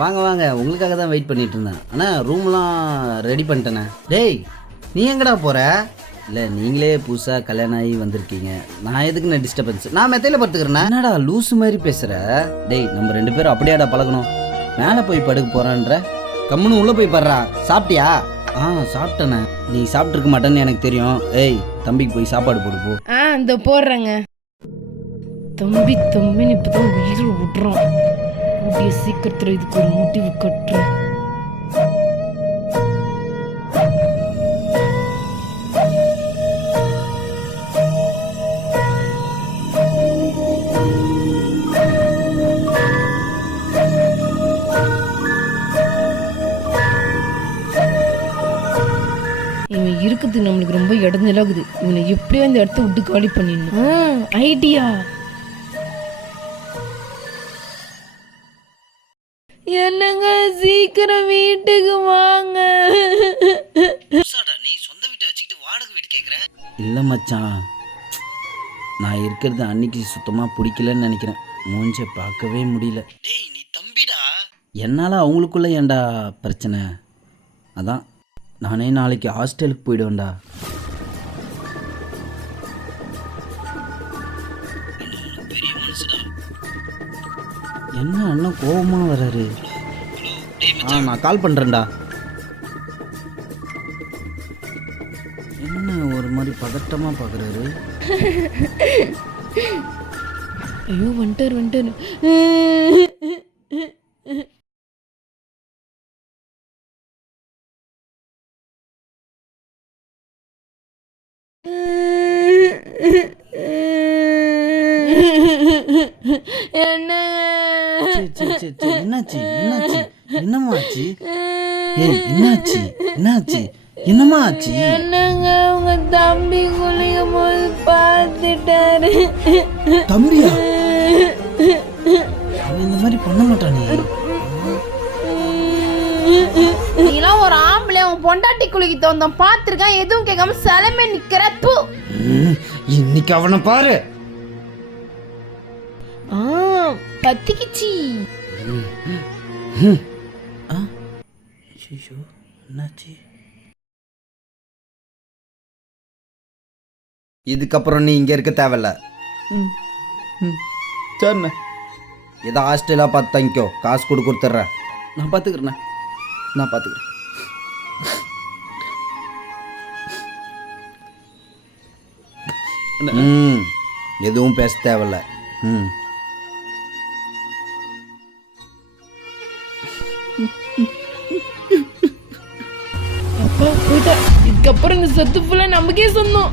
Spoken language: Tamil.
வாங்க வாங்க. உங்களுக்காக தான் வெயிட் பண்ணிட்டு இருந்தேன். அண்ணா ரூம்லாம் ரெடி பண்ணிட்டேண்ணே. டேய் நீ எங்கடா போகிற இல்லை நீங்களே புதுசாக கல்யாணம் ஆகி வந்திருக்கீங்க. நான் எதுக்குண்ணே டிஸ்டர்பன்ஸ் நான் மெத்தையில் படுத்துக்கிறேண்ணா. என்னடா லூஸ் மாதிரி பேசுகிற டேய் நம்ம ரெண்டு பேரும் அப்படியாடா பழகணும். மேலே போய் படுக்க போகிறான்ற கம்முன்னு உள்ளே போய் படுறா. சாப்பிட்டியா? ஆ சாப்பிட்டேண்ணே. நீ சாப்பிட்ருக்க மாட்டேன்னு எனக்கு தெரியும். ஏய் தம்பிக்கு போய் சாப்பாடு போடு போ. ஆ இந்த போடுறேங்க. தம்பி தம்பின்னு இப்பதான் உயிர் விட்றோம். கூடிய சீக்கிரத்தில் இதுக்கு ஒரு முடிவு கட்டுறேன். இவன் இருக்குது நம்மளுக்கு ரொம்ப இடஞ்சலாகுது. இவனை எப்படியோ இந்த இடத்த விட்டு காலி பண்ணிடணும். ஐடியா. என்னங்க சீக்கிரம் வீட்டுக்கு வாங்க. நீ சொந்த வீட்டை வச்சுக்கிட்டு வாடகை வீடு கேட்குற இல்லை மச்சான். நான் இருக்கிறது அன்னைக்கு சுத்தமாக பிடிக்கலன்னு நினைக்கிறேன். மூஞ்ச பார்க்கவே முடியல. டேய் நீ தம்பிடா. என்னால் அவங்களுக்குள்ள ஏன்டா பிரச்சனை? அதான் நானே நாளைக்கு ஹாஸ்டலுக்கு போயிடுவேன்டா. என்ன அண்ணன் கோபமா வராரு? ஆ நான் கால் பண்ணுறேன்டா என்ன ஒரு மாதிரி பதட்டமாக பார்க்குறாரு ஐயோ வந்துட்டார் வந்துட்டார். என்ன என்னாச்சு? என்னாச்சு? என்னம்மா ஆச்சு ஏய் என்னாச்சு? என்னாச்சு? என்னம்மா ஆச்சு என்னங்க உங்க தம்பி குளிக்கும் போது பார்த்துட்டாரு? தம்பியா? அவன் இந்த மாதிரி பண்ண மாட்டானே நீலாம் ஒரு ஆம்பளை உன் பொண்டாட்டி குளிக்கு தோந்தம் பார்த்துருக்கேன் எதுவும் கேட்காம சிலமே நிக்கிற. இன்னைக்கு அவனை பாரு. பத்திக்கிச்சி ஆ ஐயோ என்னாச்சு? இதுக்கப்புறம் நீ இங்கே இருக்க தேவையில்ல. ம் ம் சரிண்ணே. ஏதோ ஹாஸ்டலாக பார்த்து தங்கிக்கோ காசு கொடு கொடுத்துட்றேன். நான் பார்த்துக்கிறேண்ணே. நான் பார்த்துக்கிறேன். ம் எதுவும் பேச தேவையில்ல. ம். அப்பா போயிட்டா. இதுக்கப்புறம் இந்த சொத்து ஃபுல்லாக நமக்கே சொந்தம்.